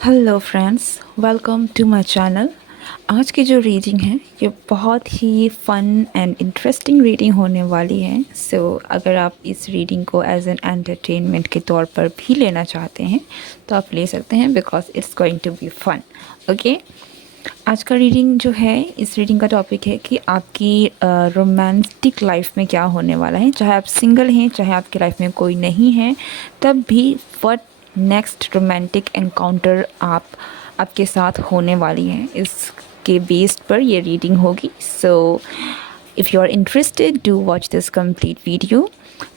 Hello friends, welcome to my channel. आज की जो रीडिंग है ये बहुत ही फ़न एंड इंटरेस्टिंग रीडिंग होने वाली है। अगर आप इस रीडिंग को एज एन एंटरटेनमेंट के तौर पर भी लेना चाहते हैं तो आप ले सकते हैं, because it's going to be fun. Okay, आज का रीडिंग जो है, इस रीडिंग का टॉपिक है कि आपकी रोमांटिक लाइफ में क्या होने वाला है। चाहे आप सिंगल हैं, चाहे आपकी लाइफ में कोई नहीं है, तब भी व्हाट नेक्स्ट रोमांटिक एनकाउंटर आपके साथ होने वाली है, इसके बेस्ड पर ये रीडिंग होगी। So if you are interested do watch this complete video.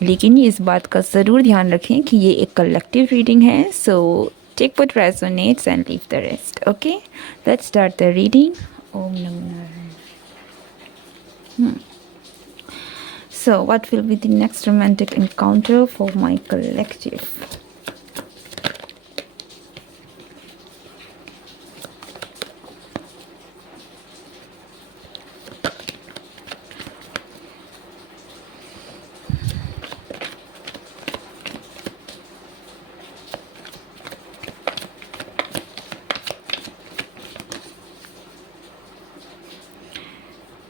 लेकिन इस बात का ज़रूर ध्यान रखें कि ये एक कलेक्टिव रीडिंग है। Take what resonates and leave the rest. Okay, let's start the reading. Om Namo Narayana. So, what will be the next romantic encounter for my collective?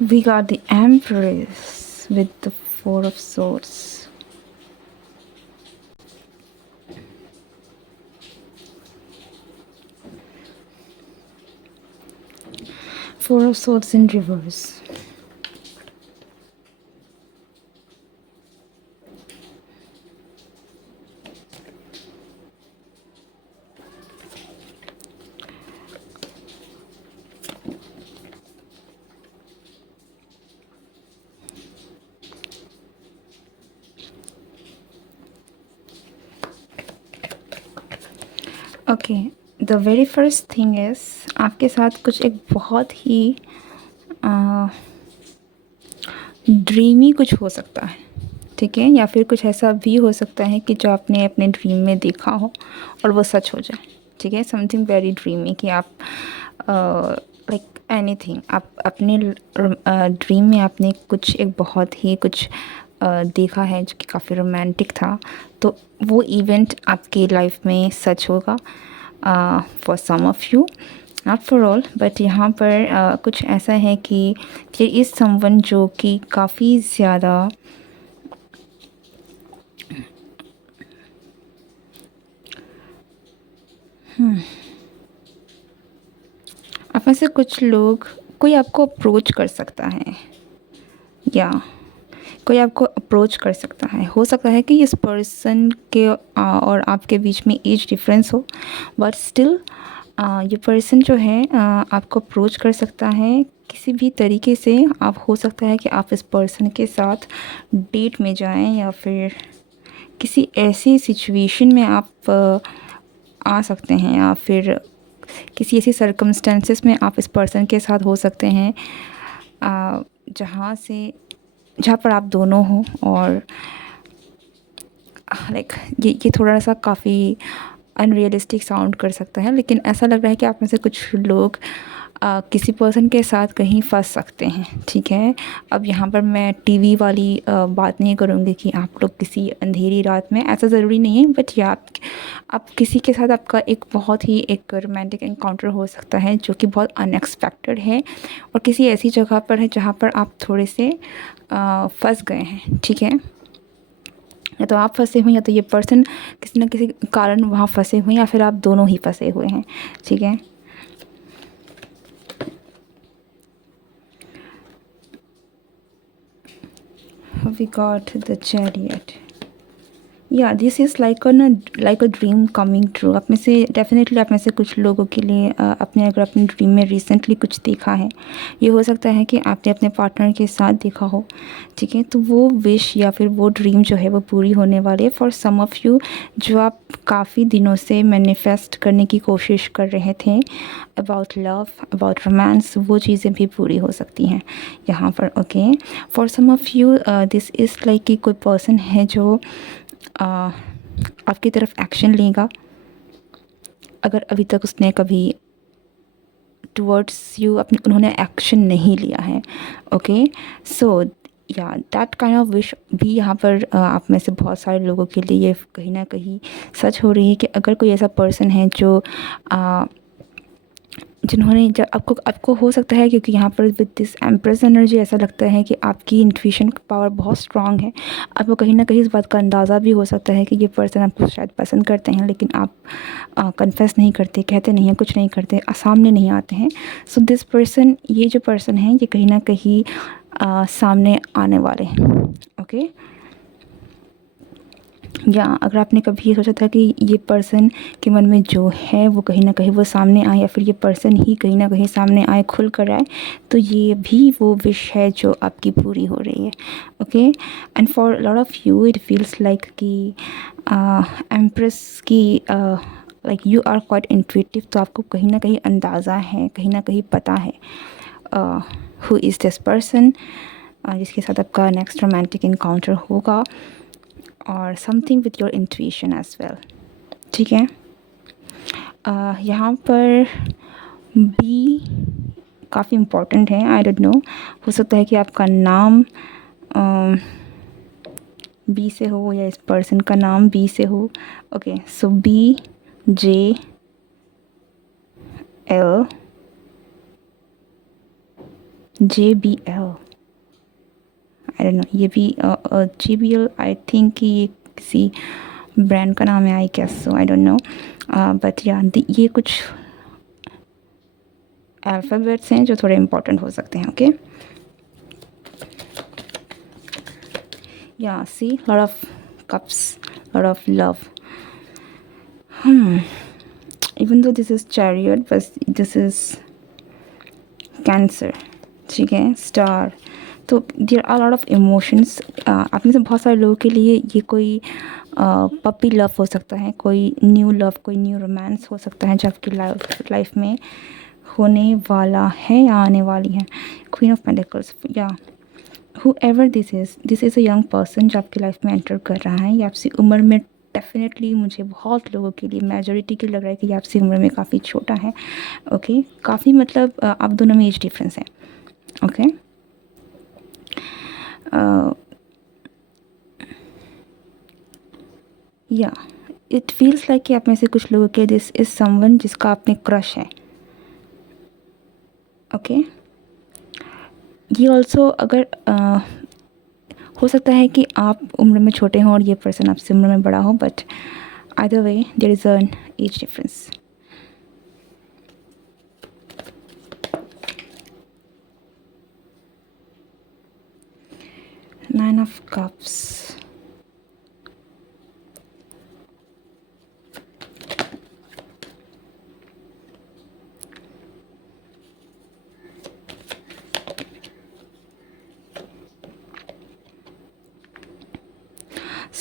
We got the Empress with the Four of Swords. Four of Swords in reverse. Okay, the very first thing is आपके साथ कुछ एक बहुत ही dreamy कुछ हो सकता है, ठीक है। या फिर कुछ ऐसा भी हो सकता है कि जो आपने अपने ड्रीम में देखा हो और वो सच हो जाए, ठीक है। समथिंग वेरी ड्रीमी कि आप लाइक एनीथिंग, आप अपने ड्रीम में आपने कुछ एक बहुत ही कुछ देखा है जो कि काफ़ी रोमांटिक था, तो वो इवेंट आपकी लाइफ में सच होगा। For some of you, not for all, but यहाँ पर कुछ ऐसा है कि देयर इज़ समवन जो कि काफ़ी ज़्यादा आप में से कुछ लोग, कोई आपको अप्रोच कर सकता है या कोई आपको अप्रोच कर सकता है। हो सकता है कि इस पर्सन के और आपके बीच में एज डिफरेंस हो, बट स्टिल ये पर्सन जो है आपको अप्रोच कर सकता है किसी भी तरीके से। आप, हो सकता है कि आप इस पर्सन के साथ डेट में जाएं या फिर किसी ऐसी सिचुएशन में आप आ सकते हैं, या फिर किसी ऐसी सर्कमस्टेंसेस में आप इस पर्सन के साथ हो सकते हैं जहाँ पर आप दोनों हो। और लाइक ये थोड़ा सा काफ़ी अनरियलिस्टिक साउंड कर सकता है, लेकिन ऐसा लग रहा है कि आप में से कुछ लोग किसी पर्सन के साथ कहीं फंस सकते हैं, ठीक है। अब यहाँ पर मैं टीवी वाली बात नहीं करूँगी कि आप लोग किसी अंधेरी रात में, ऐसा ज़रूरी नहीं है, बट या आप किसी के साथ आपका एक बहुत ही एक रोमांटिक एनकाउंटर हो सकता है जो कि बहुत अनएक्सपेक्टेड है और किसी ऐसी जगह पर है जहाँ पर आप थोड़े से फंस गए हैं, ठीक है। या तो आप फंसे हुए, या तो ये पर्सन किसी न किसी कारण वहाँ फंसे हुए, या फिर आप दोनों ही फंसे हुए हैं, ठीक है। We got the Chariot. या this is like a dream coming true. आप में से डेफिनेटली, आप में से कुछ लोगों के लिए अगर अपने ड्रीम में रिसेंटली कुछ देखा है, ये हो सकता है कि आपने अपने पार्टनर के साथ देखा हो, ठीक है। तो वो विश या फिर वो ड्रीम जो है वो पूरी होने वाली है फॉर सम ऑफ़ यू, जो आप काफ़ी दिनों से मैनिफेस्ट करने की कोशिश कर रहे थे अबाउट लव, अबाउट रोमांस, वो चीज़ें भी पूरी हो सकती हैं यहाँ पर। Okay, for some of you this is like कि कोई पर्सन है जो आपकी तरफ एक्शन लेगा, अगर अभी तक उसने कभी टुवर्ड्स यू उन्होंने एक्शन नहीं लिया है। ओके, सो या दैट काइंड ऑफ विश भी यहाँ पर आप में से बहुत सारे लोगों के लिए ये कहीं ना कहीं सच हो रही है कि अगर कोई ऐसा पर्सन है जो अ, जिन्होंने जब आपको आपको हो सकता है, क्योंकि यहाँ पर विद दिस एम्प्रेस एनर्जी ऐसा लगता है कि आपकी इंट्यूशन पावर बहुत स्ट्रांग है। आपको कहीं ना कहीं इस बात का अंदाज़ा भी हो सकता है कि ये पर्सन आपको शायद पसंद करते हैं, लेकिन आप कन्फेस नहीं करते, कहते नहीं हैं, कुछ नहीं करते, सामने नहीं आते हैं। सो दिस पर्सन, ये जो पर्सन है, ये कहीं ना कहीं सामने आने वाले हैं। ओके, या अगर आपने कभी ये सोचा था कि ये पर्सन के मन में जो है वो कहीं ना कहीं वो सामने आए, या फिर ये पर्सन ही कहीं ना कहीं सामने आए, खुल कर आए, तो ये भी वो विश है जो आपकी पूरी हो रही है। Okay, and for lot of you it feels like कि एम्प्रेस की like you are quite intuitive, तो आपको कहीं ना कहीं अंदाज़ा है, कहीं ना कहीं पता है हु इज़ दिस पर्सन जिसके साथ आपका नेक्स्ट रोमांटिक इनकाउंटर होगा, और something with your intuition as well. ठीक है, यहाँ पर बी काफ़ी इम्पोर्टेंट है। आई डोंट नो, हो सकता है कि आपका नाम बी से हो या इस पर्सन का नाम बी से हो। Okay, so B J L JBL, I don't know, ये भी JBL आई थिंक कि ये किसी ब्रांड का नाम है, I guess so, I don't know, but या ये कुछ अल्फ़ाबेट्स हैं जो थोड़े इम्पोर्टेंट हो सकते हैं। ओके, या see lot of cups, lot of love, even though this is Chariot, बस दिस इज़ कैंसर। ठीक है, स्टार, तो there are lot of emotions. आप में से बहुत सारे लोगों के लिए ये कोई पपी लव हो सकता है, कोई न्यू लव, कोई न्यू रोमांस हो सकता है जो आपकी लाइफ में होने वाला है या आने वाली है। क्वीन ऑफ पेंटिकल्स, या whoever this is a young person जो आपकी लाइफ में एंटर कर रहा है। ये आपसी उम्र में डेफिनेटली, मुझे बहुत लोगों के लिए, मेजॉरिटी के लग रहा है कि ये आपसी उम्र में काफ़ी छोटा है। ओके, काफ़ी मतलब आप दोनों में एज डिफरेंस है। ओके, या इट फील्स लाइक कि आप में से कुछ लोगों के दिस इज़ समवन जिसका आप में क्रश है। ओके, ये ऑल्सो अगर हो सकता है कि आप उम्र में छोटे हों और ये पर्सन आपसे उम्र में बड़ा हो, but either way there is an age difference. Nine of cups,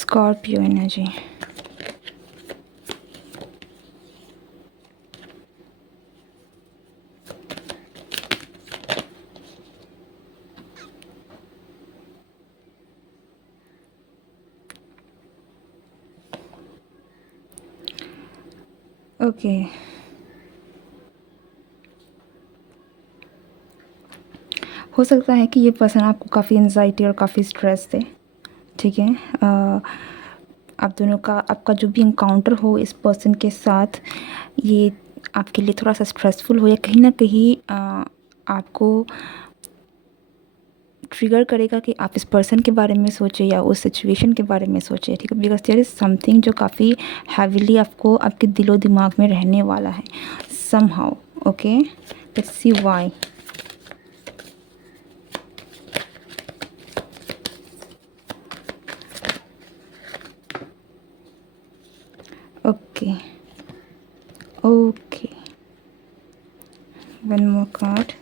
Scorpio energy, okay, हो सकता है कि ये पर्सन आपको काफ़ी एंजाइटी और काफ़ी स्ट्रेस दे। ठीक है, आप दोनों का, आपका जो भी इनकाउंटर हो इस पर्सन के साथ, ये आपके लिए थोड़ा सा स्ट्रेसफुल हो, या कहीं ना कहीं आपको ट्रिगर करेगा कि आप इस पर्सन के बारे में सोचें या उस सिचुएशन के बारे में सोचें। ठीक है, बिकॉज देयर इज़ समथिंग जो काफ़ी हैविली आपको आपके दिलो दिमाग में रहने वाला है somehow. Okay, let's see why. Okay, okay, one more card.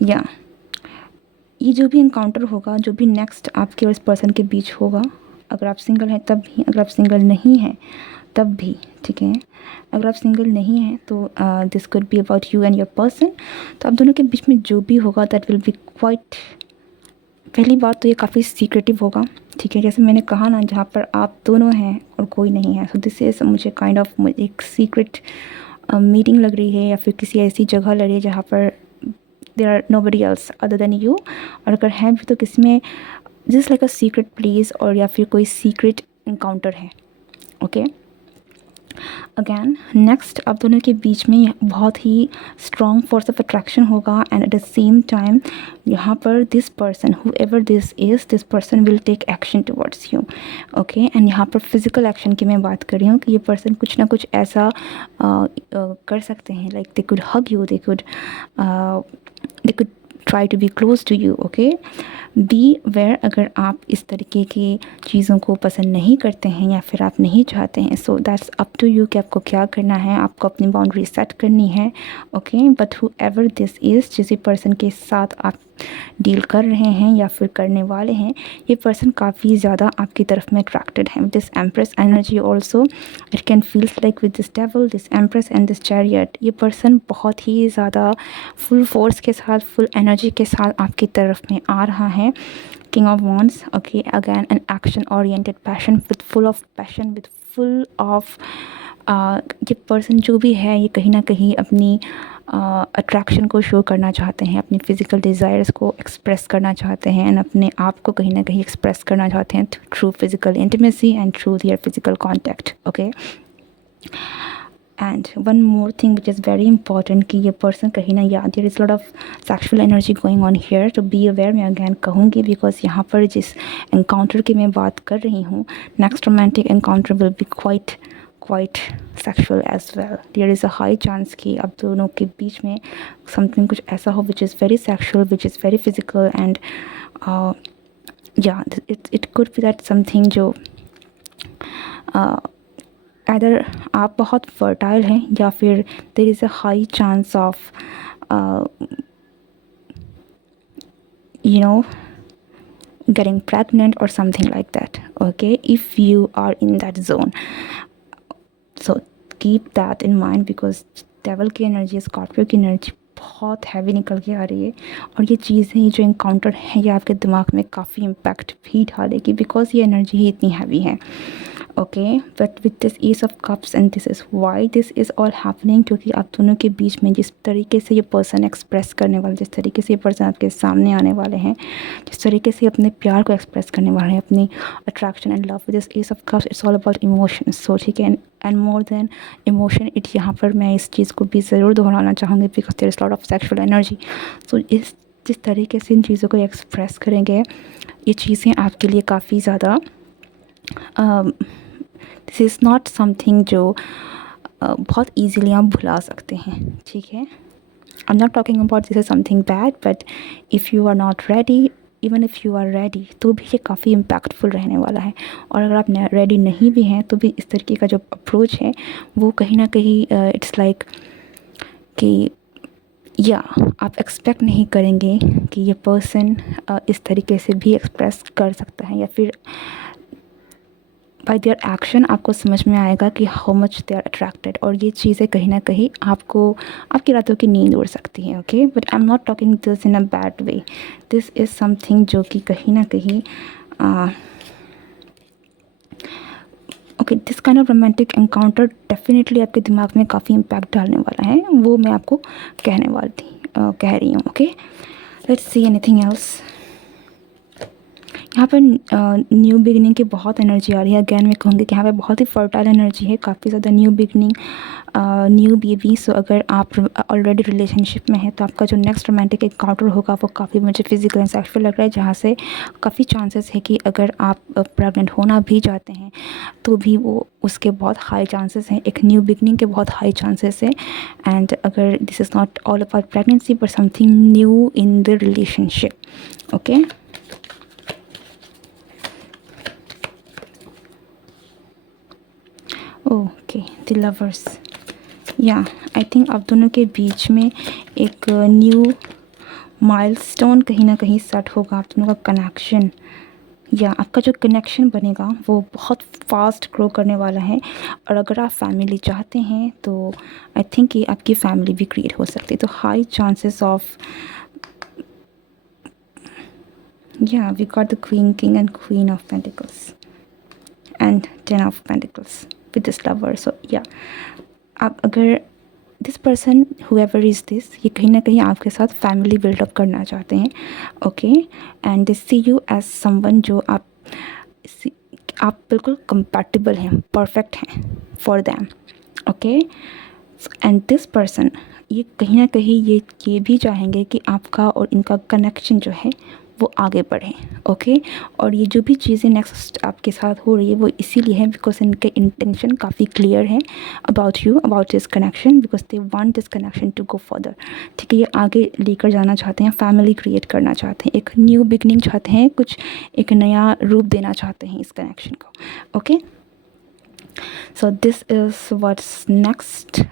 या ये जो भी इनकाउंटर होगा, जो भी नेक्स्ट आपके और इस पर्सन के बीच होगा, अगर आप सिंगल हैं तब भी, अगर आप सिंगल नहीं हैं तब भी। ठीक है, अगर आप सिंगल नहीं हैं तो this could be about you and your person. तो आप दोनों के बीच में जो भी होगा दैट विल बी क्वाइट, पहली बात तो ये काफ़ी सीक्रेटिव होगा। ठीक है, जैसे मैंने कहा ना, जहाँ पर आप दोनों हैं और कोई नहीं है, सो दिस इज़ मुझे काइंड ऑफ एक सीक्रेट मीटिंग लग रही है, या फिर किसी ऐसी जगह लग रही है जहाँ पर there are nobody else other than you, और अगर है भी तो किसी में just like a secret place और या फिर कोई सीक्रेट इनकाउंटर है। ओके, अगैन नेक्स्ट आप दोनों के बीच में बहुत ही स्ट्रॉन्ग फोर्स ऑफ अट्रैक्शन होगा, and at the same time यहाँ पर this person who ever this person will take action towards you. Okay, and यहाँ पर फिजिकल एक्शन की मैं बात कर रही हूँ कि ये पर्सन कुछ ना कुछ ऐसा कर सकते हैं, like they could hug you, they could try to be close to you. Okay, beware अगर आप इस तरीके की चीज़ों को पसंद नहीं करते हैं या फिर आप नहीं चाहते हैं, so that's up to you कि आपको क्या करना है, आपको अपनी बाउंड्री सेट करनी है। Okay, but who ever this is, जिस पर्सन के साथ आप डील कर रहे हैं या फिर करने वाले हैं, ये पर्सन काफ़ी ज़्यादा आपकी तरफ में अट्रैक्टेड है। This empress energy also it can feels like with this devil, this empress and this chariot, ये पर्सन बहुत ही ज़्यादा फुल फोर्स के साथ, फुल एनर्जी के साथ आपकी तरफ में आ रहा है। King of Wands, okay, again an action oriented passion, with full of passion, with full of ये पर्सन जो भी है ये कहीं ना कहीं अपनी अट्रैक्शन को शो करना चाहते हैं, अपनी फ़िज़िकल डिज़ायर्स को एक्सप्रेस करना चाहते हैं, एंड अपने आप को कहीं ना कहीं एक्सप्रेस करना चाहते हैं through physical intimacy and through their physical contact. Okay, and one more thing which is very important कि ये पर्सन कहीं ना, या there is lot of sexual energy going on here, तो बी अवेयर मैं अगैन कहूँगी, बिकॉज यहाँ पर जिस एनकाउंटर की मैं बात कर रही हूँ, next romantic encounter will be quite sexual as well. There is a high chance कि आप दोनों के बीच में समथिंग कुछ ऐसा हो which is very sexual, which is very physical, and या it could be that something जो अदर आप बहुत फर्टाइल हैं या फिर there is a high chance of you know getting pregnant or something like that. Okay, if you are in that zone, so keep that in mind, because devil की energy, Scorpio की energy बहुत heavy निकल के आ रही है, और ये चीज़ें जो इनकाउंटर है ये आपके दिमाग में काफ़ी इम्पैक्ट भी डालेगी, बिकॉज ये एनर्जी ही इतनी हैवी है। Okay, but with this ace of cups, and this is why this is all happening, क्योंकि आप दोनों के बीच में जिस तरीके से ये पर्सन एक्सप्रेस करने वाले, जिस तरीके से ये पर्सन आपके सामने आने वाले हैं, जिस तरीके से अपने प्यार को एक्सप्रेस करने वाले हैं, अपनी attraction and love, with this ace of cups it's all about emotions. So ठीक है, and more than emotion, it यहाँ पर मैं इस चीज़ को भी ज़रूर दोहराना चाहूँगी, because there is lot of sexual energy. So जिस तरीके से इन चीज़ों को एक्सप्रेस करेंगे, ये चीज़ें आपके लिए काफ़ी ज़्यादा दिस इज़ नॉट समथिंग जो बहुत ईजीली आप भुला सकते हैं। ठीक है, I am not talking about this is something bad, but if you are not ready, even if you are ready, तो भी ये काफ़ी इम्पैक्टफुल रहने वाला है। और अगर आप रेडी नहीं भी हैं तो भी इस तरीके का जो अप्रोच है वो कहीं ना कहीं इट्स लाइक कि या आप एक्सपेक्ट नहीं करेंगे कि ये पर्सन इस तरीके से भी एक्सप्रेस कर सकता है, या फिर बाय देयर एक्शन आपको समझ में आएगा कि how much they are attracted, और ये चीज़ें कहीं ना कहीं आपको आपकी रातों की नींद उड़ सकती हैं। Okay, but I am not talking this in a bad way, this is something जो कि कहीं ना कहीं okay, this kind of romantic encounter definitely आपके दिमाग में काफ़ी इम्पैक्ट डालने वाला है, वो मैं आपको कह रही हूँ। Okay, let's see anything else. यहाँ पर न्यू बिगनिंग की बहुत एनर्जी आ रही है। अगैन मैं कहूँगी कि यहाँ पे बहुत ही फर्टाइल एनर्जी है, काफ़ी ज़्यादा न्यू बिगनिंग, न्यू बेबी। सो अगर आप ऑलरेडी रिलेशनशिप में हैं तो आपका जो नेक्स्ट रोमांटिक एनकाउंटर होगा वो काफ़ी मुझे फिजिकल एंड सेक्सुअल लग रहा है, जहाँ से काफ़ी चांसेस है कि अगर आप प्रेग्नेंट होना भी चाहते हैं तो भी वो उसके बहुत हाई चांसेस हैं, एक न्यू बिगनिंग के बहुत हाई चांसेस है। एंड अगर this is not all about pregnancy but something new in the relationship. Okay, okay, the lovers, या आई थिंक आप दोनों के बीच में एक न्यू माइलस्टोन कहीं ना कहीं सेट होगा। आप दोनों का कनेक्शन, या आपका जो कनेक्शन बनेगा वो बहुत फास्ट ग्रो करने वाला है। और अगर आप फैमिली चाहते हैं तो आई थिंक कि आपकी फैमिली भी क्रिएट हो सकती है। तो high chances of, yeah we got the queen, king and queen of pentacles and 10 of pentacles with this lover. So yeah आप अगर this person whoever is this, ये कहीं ना कहीं आपके साथ फैमिली बिल्डअप करना चाहते हैं, okay. And they see you as someone जो आप बिल्कुल कंपैटिबल हैं, परफेक्ट हैं for them, okay. And this person ये कहीं ना कहीं ये भी चाहेंगे कि आपका और इनका कनेक्शन जो है वो आगे बढ़े, ओके। और ये जो भी चीज़ें नेक्स्ट आपके साथ हो रही है वो इसीलिए है बिकॉज इनके इंटेंशन काफ़ी क्लियर है about you, about this connection, because they want this connection to go further, ठीक है। ये आगे लेकर जाना चाहते हैं, फैमिली क्रिएट करना चाहते हैं, एक न्यू बिगनिंग चाहते हैं, कुछ एक नया रूप देना चाहते हैं इस कनेक्शन को, okay. So this is what's next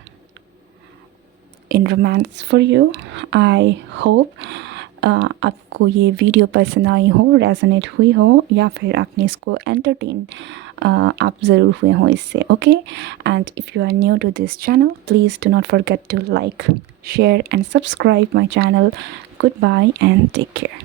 in romance for you. I hope आपको ये वीडियो पसंद आई हो, रेजोनेट हुई हो, या फिर आपने इसको एंटरटेन आप ज़रूर हुए हों इससे, okay. And if you are new to this channel, please do not forget to like, share and subscribe my channel. Goodbye and take care.